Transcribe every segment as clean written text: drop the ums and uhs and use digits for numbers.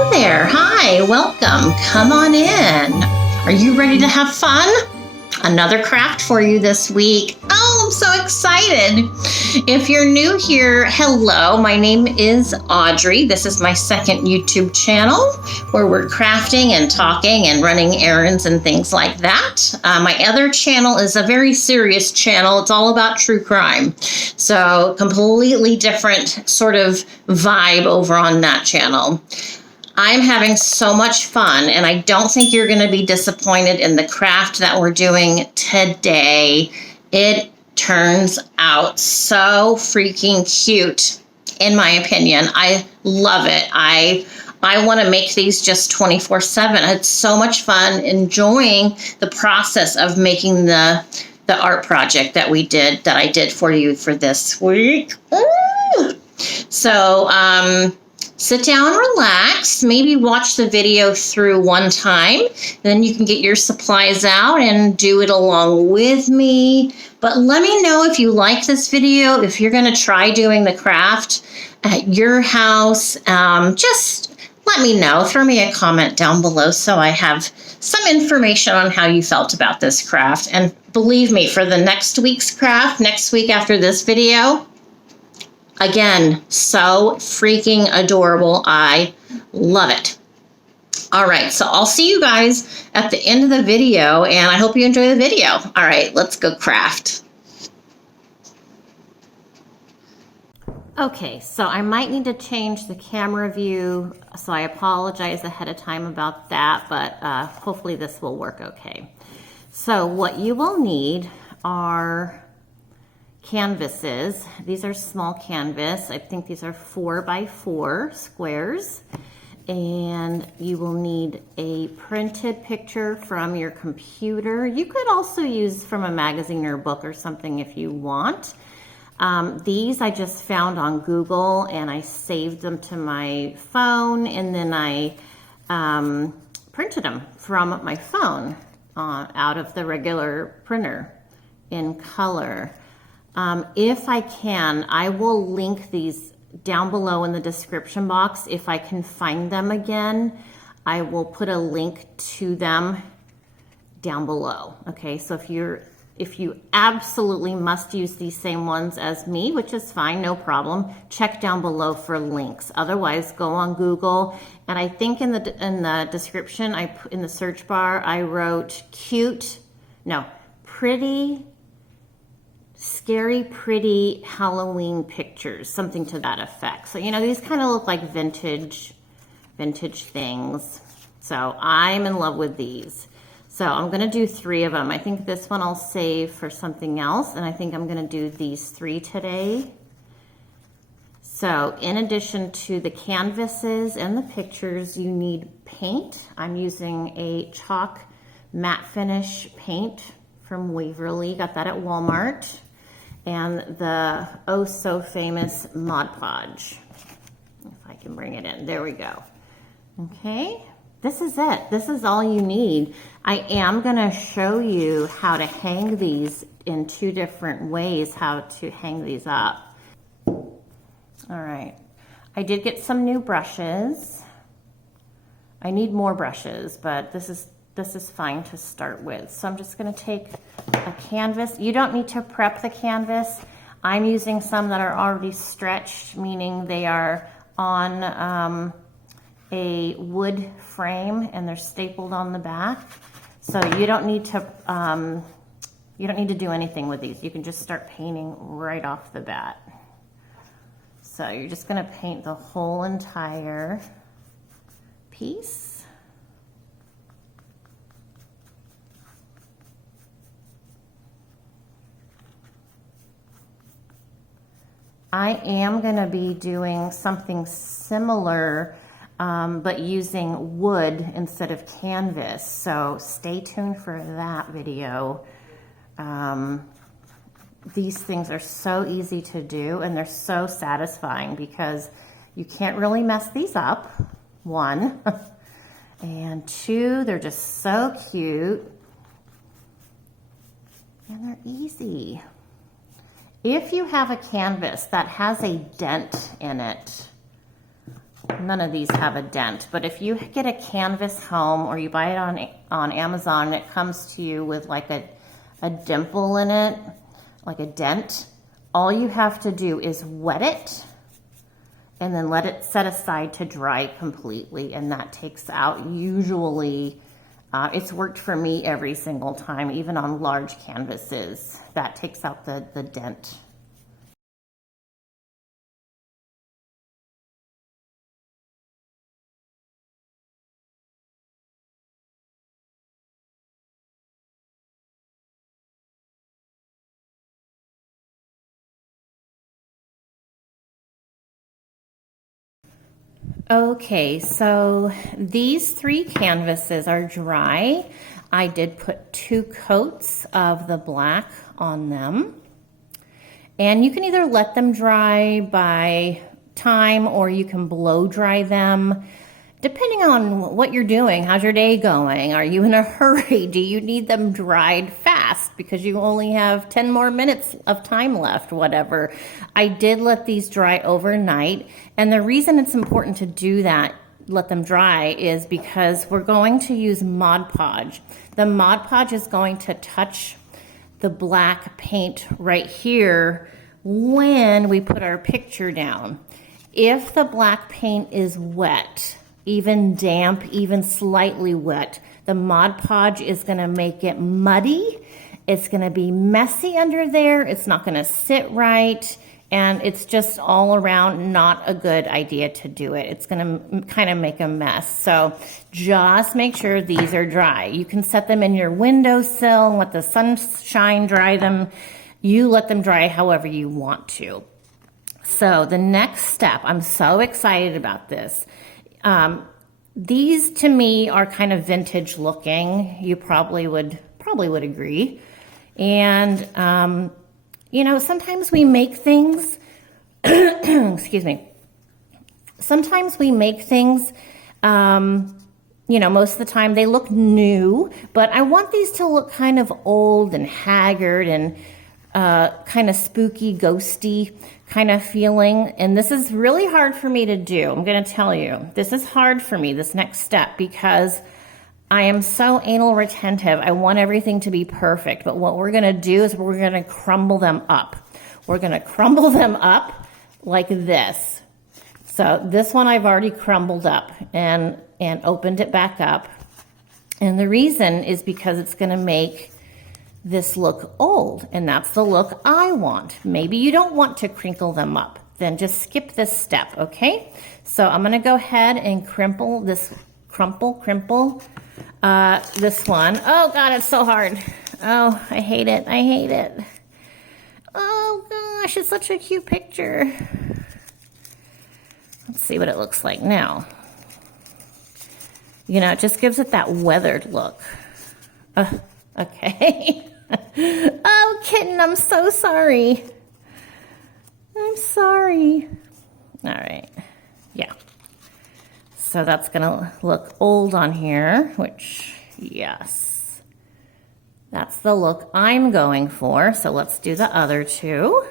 Hello there. Hi, welcome. Come on in. Are you ready to have fun? Another craft for you this week. Oh, I'm so excited. If you're new here, hello. My name is Audrey. This is my second YouTube channel where we're crafting and talking and running errands and things like that. My other channel is a very serious channel. It's all about true crime. So completely different sort of vibe over on that channel. I'm having so much fun, and I don't think you're going to be disappointed in the craft that we're doing today. It turns out so freaking cute, in my opinion. I love it. I want to make these just 24/7. It's so much fun enjoying the process of making the art project that I did for you for this week. Ooh. So, sit down, relax, maybe watch the video through one time. Then you can get your supplies out and do it along with me. But let me know if you like this video, if you're going to try doing the craft at your house. Just let me know. Throw me a comment down below so I have some information on how you felt about this craft. And believe me, for the next week's craft, next week after this video, again, so freaking adorable. I love it. All right, so I'll see you guys at the end of the video, and I hope you enjoy the video. All right, let's go craft. Okay, so I might need to change the camera view, so I apologize ahead of time about that, but hopefully this will work okay. So what you will need are canvases. These are small canvas. I think these are 4x4 squares. And you will need a printed picture from your computer. You could also use from a magazine or a book or something if you want. These I just found on Google and I saved them to my phone, and then I printed them from my phone out of the regular printer in color. If I can, I will link these down below in the description box. If I can find them again, I will put a link to them down below. Okay, so if you absolutely must use these same ones as me, which is fine, no problem, check down below for links. Otherwise, go on Google, and I think in the description, in the search bar, I wrote pretty, scary, pretty Halloween pictures, something to that effect. So, you know, these kind of look like vintage things. So I'm in love with these. So I'm going to do 3 of them. I think this one I'll save for something else, and I think I'm going to do these 3 today. So in addition to the canvases and the pictures, you need paint. I'm using a chalk matte finish paint from Waverly. Got that at Walmart. And the oh so famous Mod Podge. If I can bring it in. There we go. Okay. This is it. This is all you need. I am going to show you how to hang these in 2 different ways, how to hang these up. All right. I did get some new brushes. I need more brushes, but this is fine to start with. So I'm just going to take a canvas. You don't need to prep the canvas. I'm using some that are already stretched, meaning they are on a wood frame and they're stapled on the back. So you don't need to do anything with these. You can just start painting right off the bat. So you're just going to paint the whole entire piece. I am going to be doing something similar, but using wood instead of canvas. So stay tuned for that video. These things are so easy to do, and they're so satisfying because you can't really mess these up, 1. And 2, they're just so cute. And they're easy. If you have a canvas that has a dent in it, none of these have a dent, but if you get a canvas home or you buy it on Amazon, it comes to you with like a dimple in it, like a dent. All you have to do is wet it and then let it set aside to dry completely, and that takes out usually, it's worked for me every single time, even on large canvases. That takes out the dent. Okay, so these 3 canvases are dry. I did put 2 coats of the black on them. And you can either let them dry by time or you can blow dry them. Depending on what you're doing, how's your day going? Are you in a hurry? Do you need them dried fast because you only have 10 more minutes of time left, whatever. I did let these dry overnight, and the reason it's important to do that, let them dry, is because we're going to use Mod Podge. The Mod Podge is going to touch the black paint right here when we put our picture down. If the black paint is wet, even damp, even slightly wet, the Mod Podge is going to make it muddy. It's going to be messy under there. It's not going to sit right. And it's just all around not a good idea to do it. It's going to kind of make a mess. So just make sure these are dry. You can set them in your windowsill and let the sunshine dry them. You let them dry however you want to. So the next step, I'm so excited about this. These to me are kind of vintage looking. You probably would agree. And, you know, sometimes we make things, excuse me. Sometimes we make things, you know, most of the time they look new, but I want these to look kind of old and haggard and kind of spooky, ghosty kind of feeling. And this is really hard for me to do. I'm going to tell you, this is hard for me, this next step, because I am so anal retentive. I want everything to be perfect. But what we're going to do is we're going to crumble them up. We're going to crumble them up like this. So this one I've already crumbled up and opened it back up. And the reason is because it's going to make this look old, and that's the look I want. Maybe you don't want to crinkle them up, then just skip this step, okay? So I'm gonna go ahead and crumple this one. Oh God, it's so hard. Oh, I hate it, I hate it. Oh gosh, it's such a cute picture. Let's see what it looks like now. You know, it just gives it that weathered look. Okay. Oh, kitten, I'm so sorry. I'm sorry. All right. Yeah. So that's going to look old on here, which, yes. That's the look I'm going for. So let's do the other 2.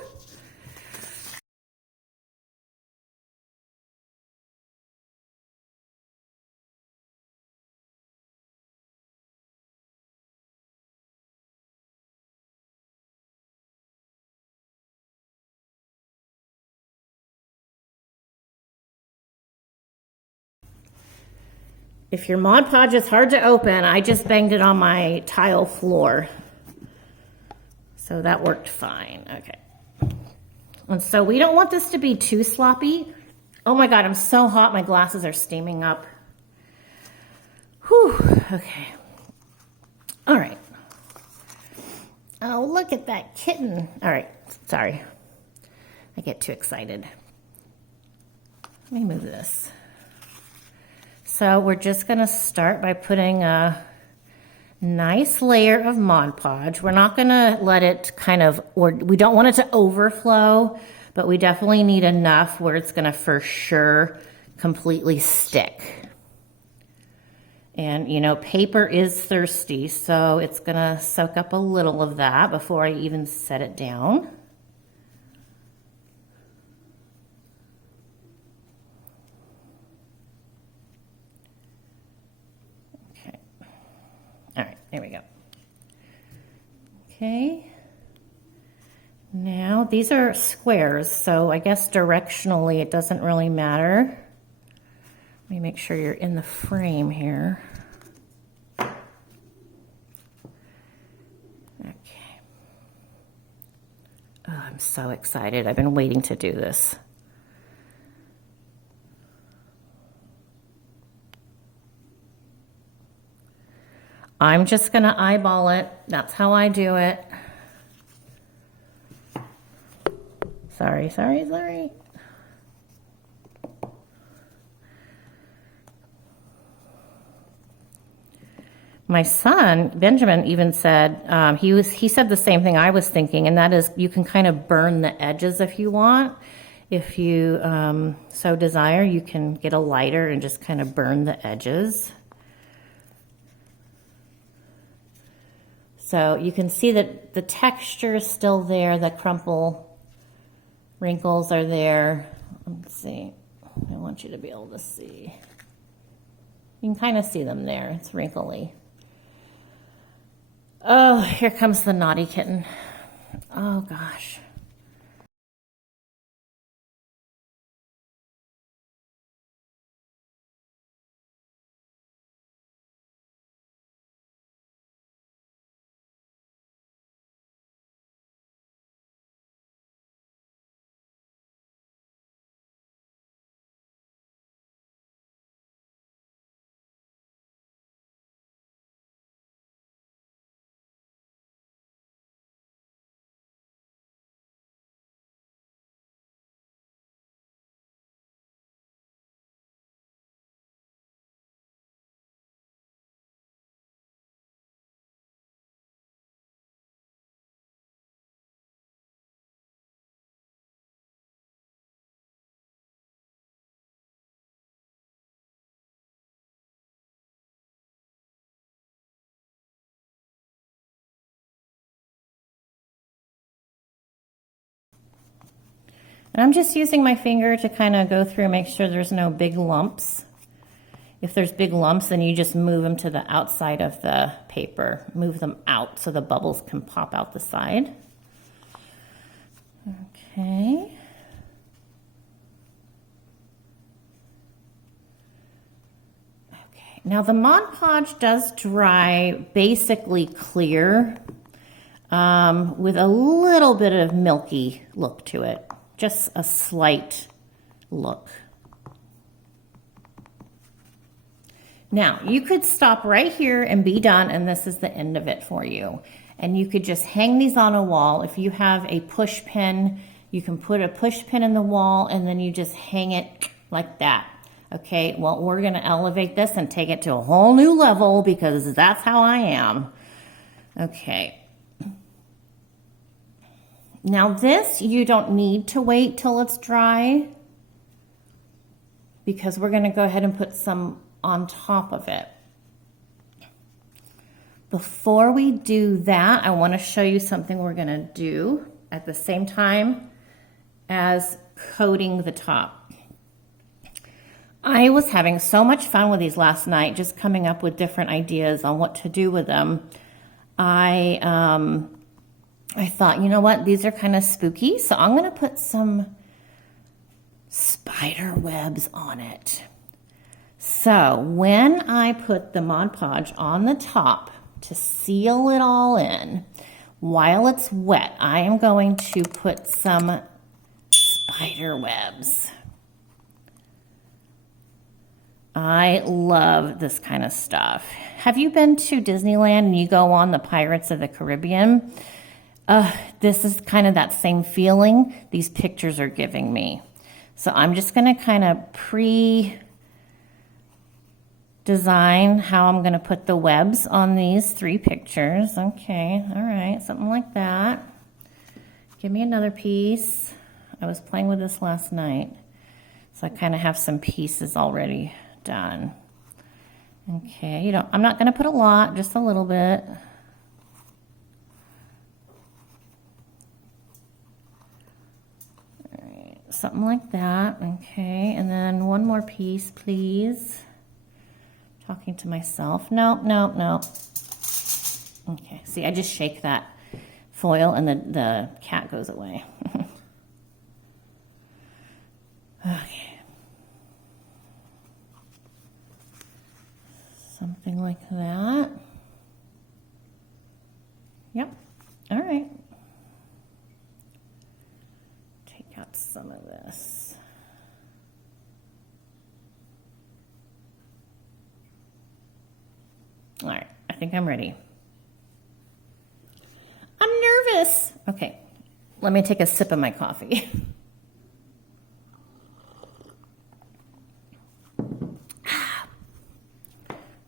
If your Mod Podge is hard to open, I just banged it on my tile floor. So that worked fine. Okay. And so we don't want this to be too sloppy. Oh my God, I'm so hot. My glasses are steaming up. Whew. Okay. All right. Oh, look at that kitten. All right. Sorry. I get too excited. Let me move this. So we're just going to start by putting a nice layer of Mod Podge. We're not going to let it kind of, or we don't want it to overflow, but we definitely need enough where it's going to for sure completely stick. And you know, paper is thirsty, so it's going to soak up a little of that before I even set it down. There we go. Okay. Now, these are squares, so I guess directionally it doesn't really matter. Let me make sure you're in the frame here. Okay. Oh, I'm so excited. I've been waiting to do this. I'm just going to eyeball it. That's how I do it. Sorry. My son, Benjamin, even said, he said the same thing I was thinking, and that is you can kind of burn the edges if you want. If you so desire, you can get a lighter and just kind of burn the edges. So you can see that the texture is still there, the crumple wrinkles are there. Let's see. I want you to be able to see. You can kind of see them there. It's wrinkly. Oh, here comes the naughty kitten. Oh, gosh. And I'm just using my finger to kind of go through and make sure there's no big lumps. If there's big lumps, then you just move them to the outside of the paper. Move them out so the bubbles can pop out the side. Okay. Okay. Now the Mod Podge does dry basically clear with a little bit of milky look to it. Just a slight look. Now, you could stop right here and be done, and this is the end of it for you. And you could just hang these on a wall. If you have a push pin, you can put a push pin in the wall, and then you just hang it like that. Okay, well, we're gonna elevate this and take it to a whole new level because that's how I am. Okay. Now this, you don't need to wait till it's dry because we're gonna go ahead and put some on top of it. Before we do that, I wanna show you something we're gonna do at the same time as coating the top. I was having so much fun with these last night, just coming up with different ideas on what to do with them. I thought, you know what, these are kind of spooky, so I'm gonna put some spider webs on it. So when I put the Mod Podge on the top to seal it all in, while it's wet, I am going to put some spider webs. I love this kind of stuff. Have you been to Disneyland and you go on the Pirates of the Caribbean? This is kind of that same feeling these pictures are giving me. So I'm just going to kind of pre-design how I'm going to put the webs on these 3 pictures. Okay, all right, something like that. Give me another piece. I was playing with this last night, so I kind of have some pieces already done. Okay, I'm not going to put a lot, just a little bit. Something like that. Okay, and then one more piece, please. Talking to myself. Nope. Okay, see, I just shake that foil and the cat goes away. Okay. Something like that. Yep. All right. Take out some of this. All right, I think I'm ready. I'm nervous. Okay, let me take a sip of my coffee.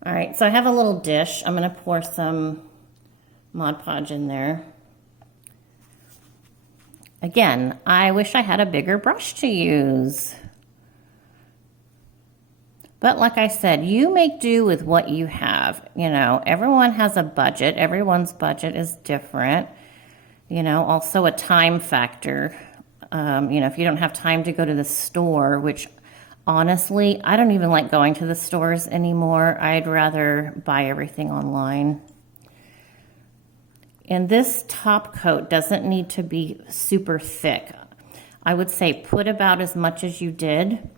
All right, so I have a little dish. I'm gonna pour some Mod Podge in there. Again, I wish I had a bigger brush to use. But like I said, you make do with what you have. You know, everyone has a budget. Everyone's budget is different. You know, also a time factor. You know, if you don't have time to go to the store, which honestly, I don't even like going to the stores anymore. I'd rather buy everything online. And this top coat doesn't need to be super thick. I would say put about as much as you did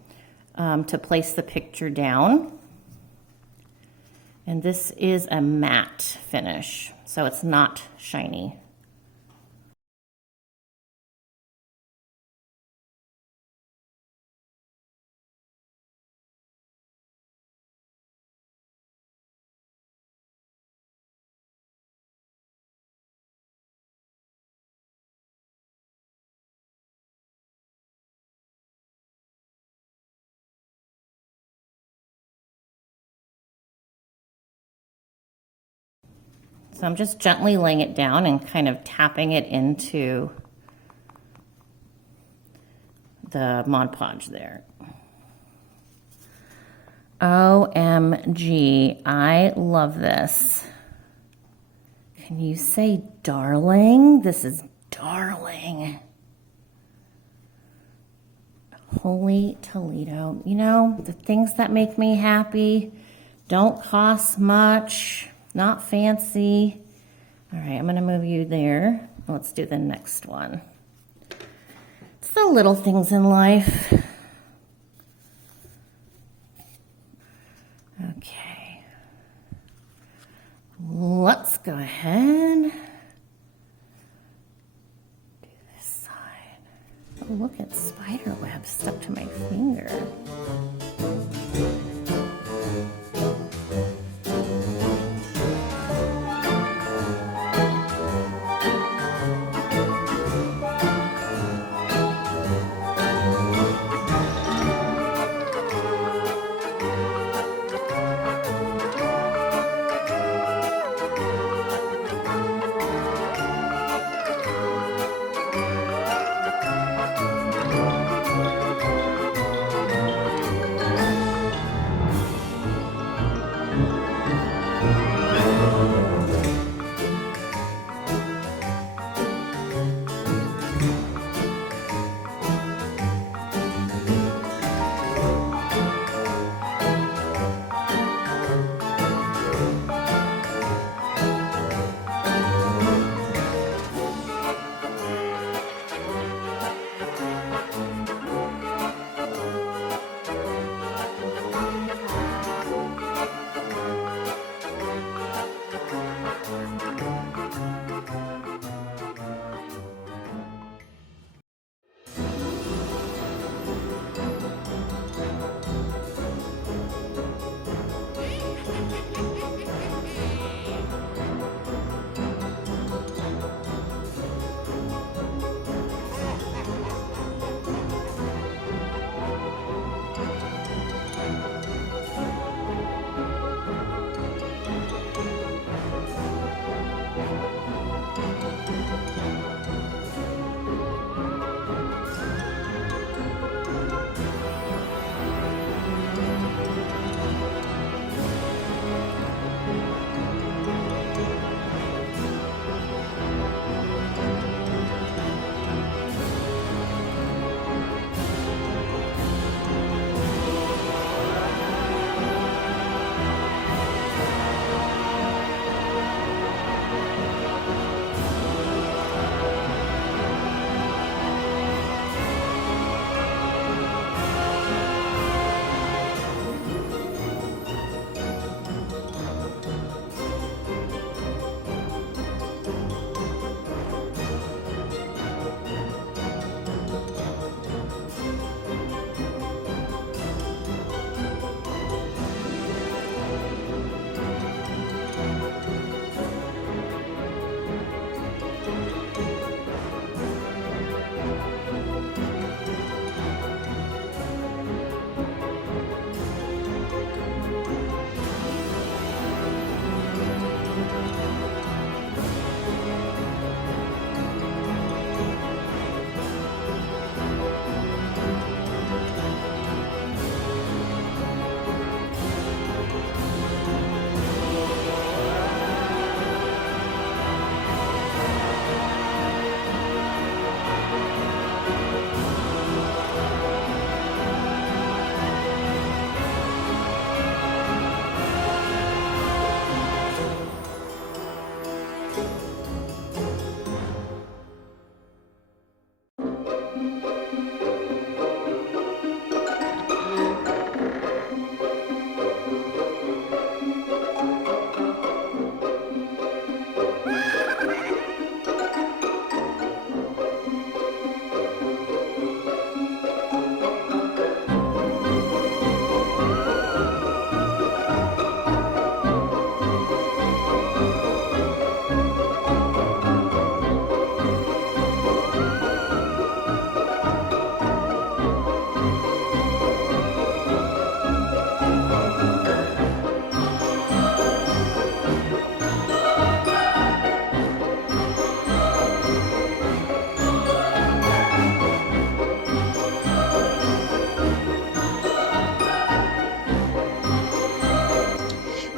to place the picture down. And this is a matte finish, so it's not shiny. So I'm just gently laying it down and kind of tapping it into the Mod Podge there. OMG, I love this. Can you say darling? This is darling. Holy Toledo. You know, the things that make me happy don't cost much. Not fancy. All right, I'm gonna move you there. Let's do the next one. It's the little things in life. Okay. Let's go ahead. Do this side. Oh, look at spider web stuck to my finger.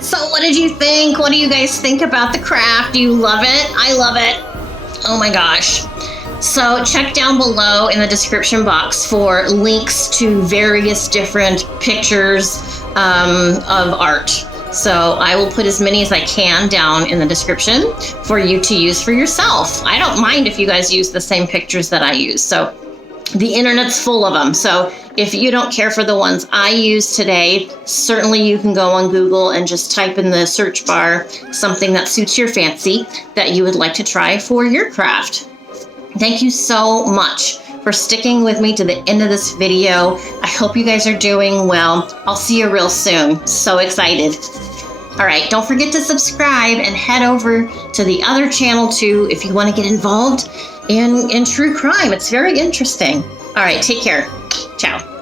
So what did you think? What do you guys think about the craft? Do you love it? I love it. Oh my gosh. So check down below in the description box for links to various different pictures of art. So I will put as many as I can down in the description for you to use for yourself. I don't mind if you guys use the same pictures that I use. So the internet's full of them. So if you don't care for the ones I use today, certainly you can go on Google and just type in the search bar something that suits your fancy that you would like to try for your craft. Thank you so much for sticking with me to the end of this video. I hope you guys are doing well. I'll see you real soon. So excited. All right, don't forget to subscribe and head over to the other channel too if you want to get involved in true crime. It's very interesting. All right, take care. Ciao.